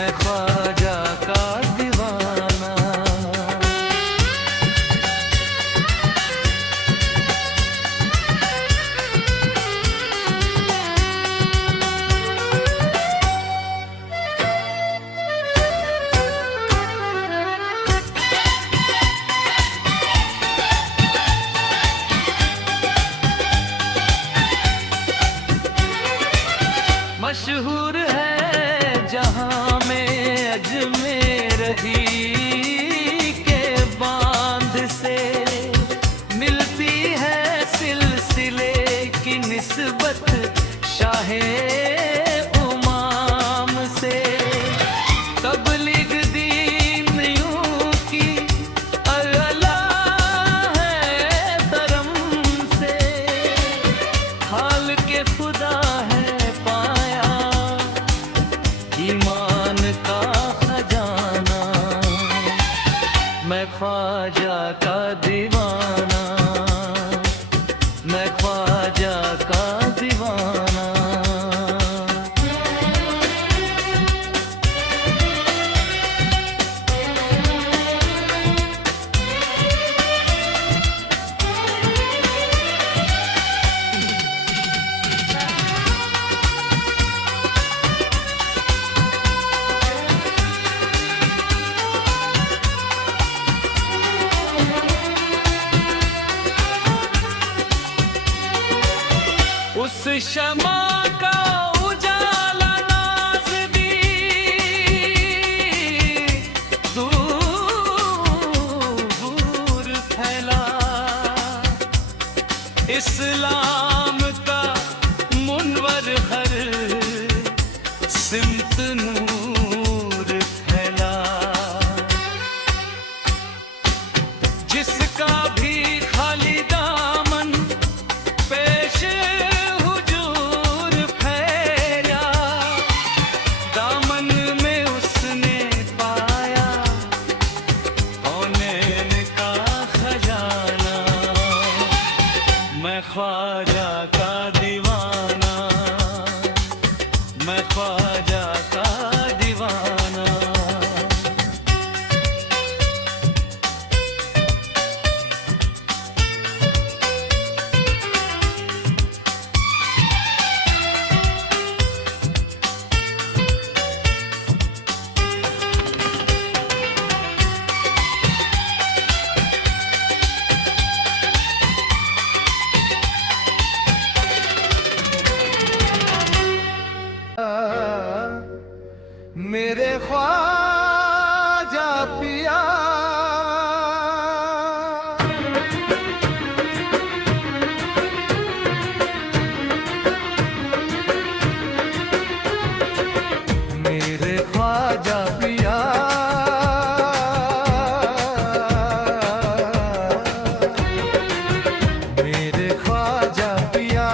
मैं ख्वाजा का दीवाना। मशहूर है जहां में अजमेर ही के बांध से मिलती है सिलसिले की निस्बत शाहे उमाम से। तबलीग दीन यूं की अला है धर्म से, हाल के खुदा है ईमान का खजाना। मैं ख्वाजा का दीवाना, मैं ख्वाजा का दीवाना। उस शमा का उजाला नाज़ भी दूर फैला, इस्लाम का मुनवर हर सिमत नूर फैला। जिसका भी खाली दामन पेश मैं ख्वाजा का दीवाना, मैं ख्वाजा का दीवाना। मेरे ख्वाजा पिया मेरे ख्वाजा पिया मेरे ख्वाजा पिया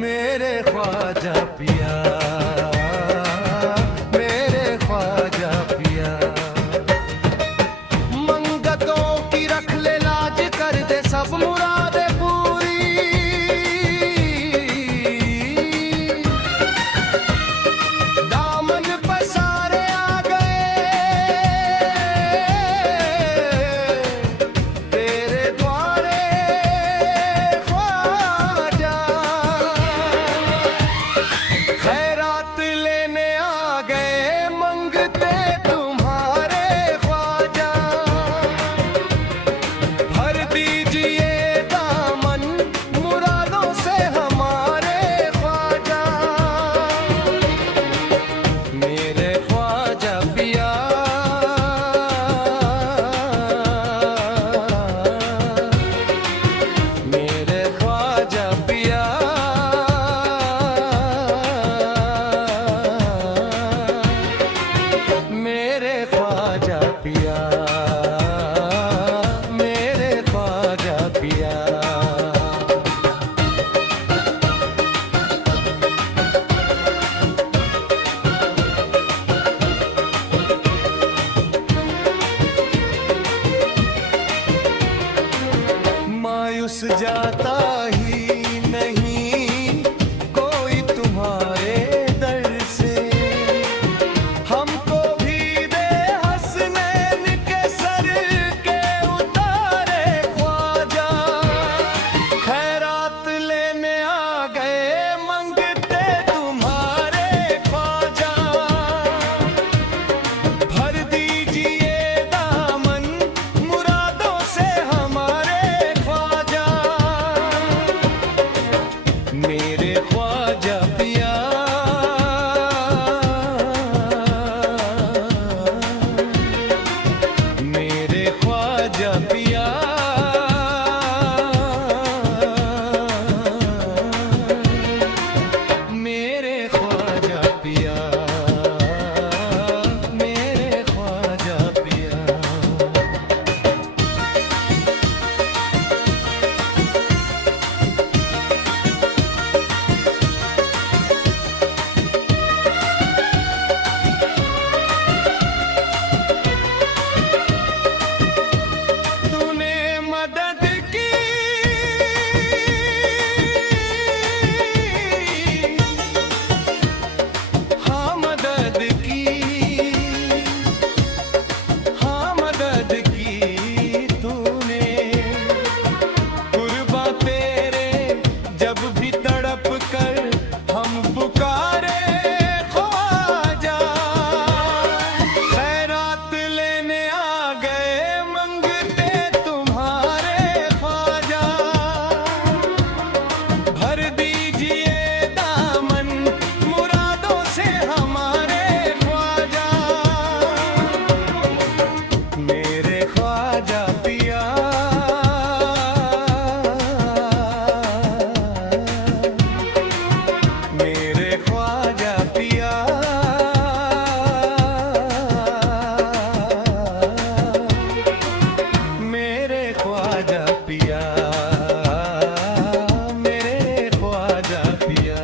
मेरे ख्वाजा पिया मेरे ख्वाजा पिया। मंगतों की रख ले लाज, कर दे सब मुरादे पूरी। दामन पसारे आ गए तेरे द्वारे ख्वाजा। मेरे ख्वाजा पिया, मेरे ख्वाजा पिया, मेरे ख्वाजा पिया, मेरे ख्वाजा पिया। तूने मदद की, हाँ मदद की, हाँ मदद की तूने। कुर्बा तेरे जब भी तड़प कर हम पुकारे ख्वाजा, खैरात लेने आ गए मंगते तुम्हारे ख्वाजा। भर दीजिए दामन मुरादों से हमारे ख्वाजा, मेरे ख्वाजा पिया, मेरे ख्वाजा पिया, मेरे ख्वाजा पिया, मेरे ख्वाजा पिया।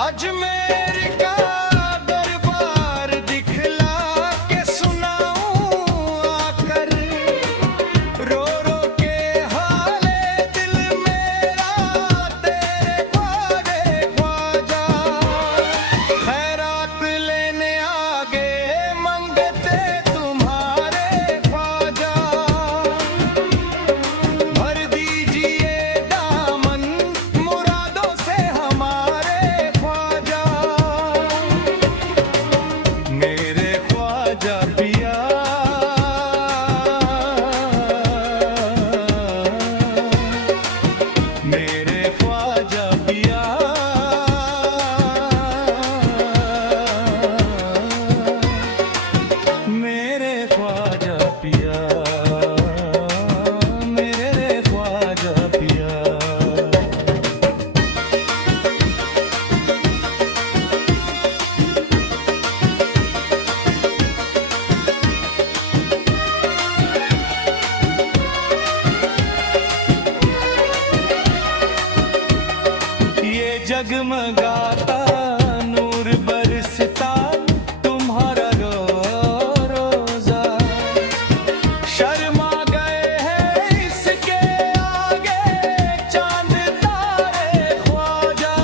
अजमेर का दरबार दिखला के सुनाऊं आकर, रो रो के हाले दिल मेरा तेरे ख्वाजे ख्वाजा। खैरात लेने आ गए मंगते तुम्हारे ख्वाजा। भर दीजिए दामन मुरादों से हमारे ख्वाजा, मेरे ख्वाजा पिया, मेरे ख्वाजा पिया, मेरे ख्वाजा पिया, मेरे ख्वाजा पिया। ये जगमगाता नूर बरसता तुम्हारा रोजा, शर्मा गए हैं इसके आगे चांद तारे ख्वाजा।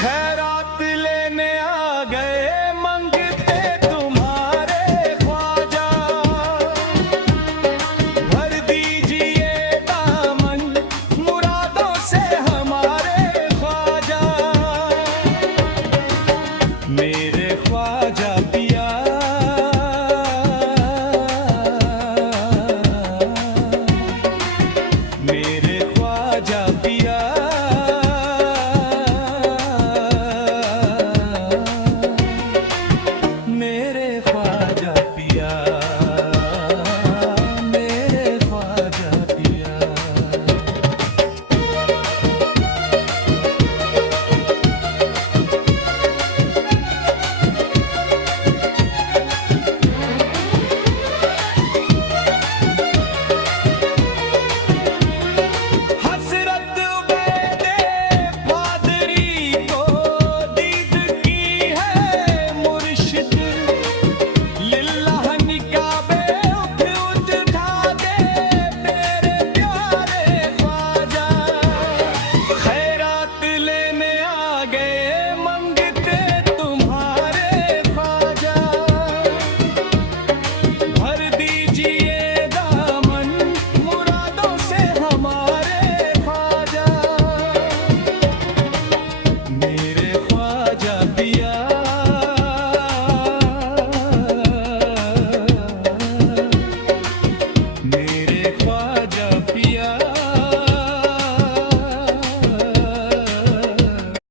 खैरात लेने आ गए मंगते तुम्हारे ख्वाजा। भर दीजिए दामन मुरादों से हमारे ख्वाजा, मेरे ख्वाजा पिया, मेरे